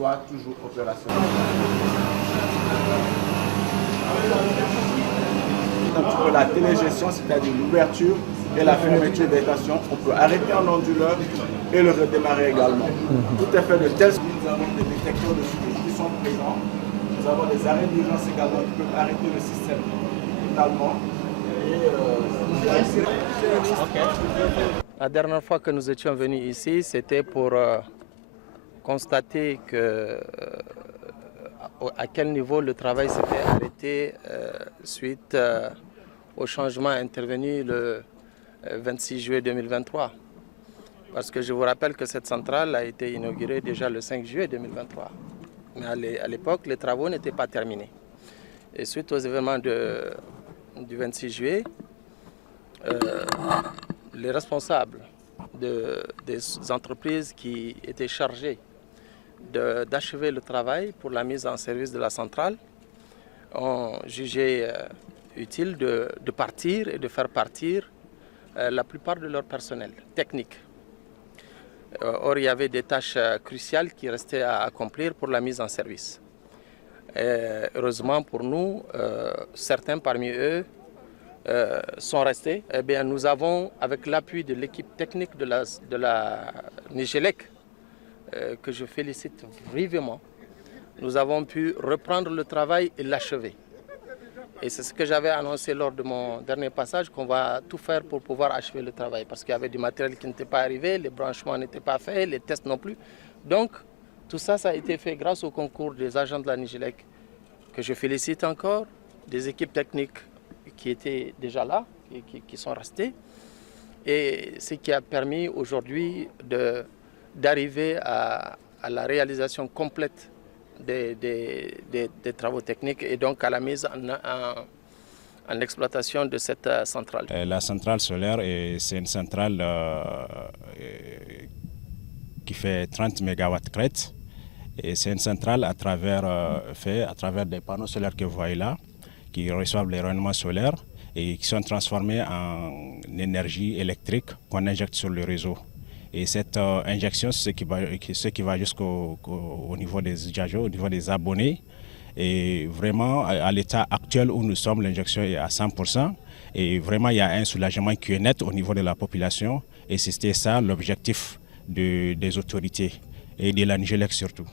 soit toujours opérationnel. Un petit peu la télégestion, c'est-à-dire l'ouverture et la fermeture des stations. On peut arrêter un onduleur et le redémarrer également. Tout est fait de telle sorte que nous avons des détecteurs de fuite qui sont présents. Nous avons des arrêts d'urgence également qui peuvent arrêter le système totalement. La dernière fois que nous étions venus ici, c'était pour constater à quel niveau le travail s'était arrêté suite au changement intervenu le 26 juillet 2023. Parce que je vous rappelle que cette centrale a été inaugurée déjà le 5 juillet 2023. Mais à l'époque, les travaux n'étaient pas terminés. Et suite aux événements du 26 juillet, les responsables des entreprises qui étaient chargées d'achever le travail pour la mise en service de la centrale ont jugé utile de partir et de faire partir la plupart de leur personnel technique. Or, il y avait des tâches cruciales qui restaient à accomplir pour la mise en service. Et heureusement pour nous, certains parmi eux sont restés. Eh bien, nous avons, avec l'appui de l'équipe technique de la Nigélec, que je félicite vivement, nous avons pu reprendre le travail et l'achever. Et c'est ce que j'avais annoncé lors de mon dernier passage, qu'on va tout faire pour pouvoir achever le travail. Parce qu'il y avait du matériel qui n'était pas arrivé, les branchements n'étaient pas faits, les tests non plus. Donc, tout ça, ça a été fait grâce au concours des agents de la Nigélec, que je félicite encore, des équipes techniques qui étaient déjà là, qui sont restées. Et ce qui a permis aujourd'hui d'arriver à la réalisation complète des travaux techniques et donc à la mise en exploitation de cette centrale. La centrale solaire, c'est une centrale qui fait 30 MW crête. Et c'est une centrale faite à travers des panneaux solaires que vous voyez là, qui reçoivent les rayonnements solaires et qui sont transformés en énergie électrique qu'on injecte sur le réseau. Et cette injection, c'est ce qui va jusqu'au niveau des usagers, au niveau des abonnés. Et vraiment, à l'état actuel où nous sommes, l'injection est à 100%. Et vraiment, il y a un soulagement qui est net au niveau de la population. Et c'était ça l'objectif des autorités et de la Nigélec surtout.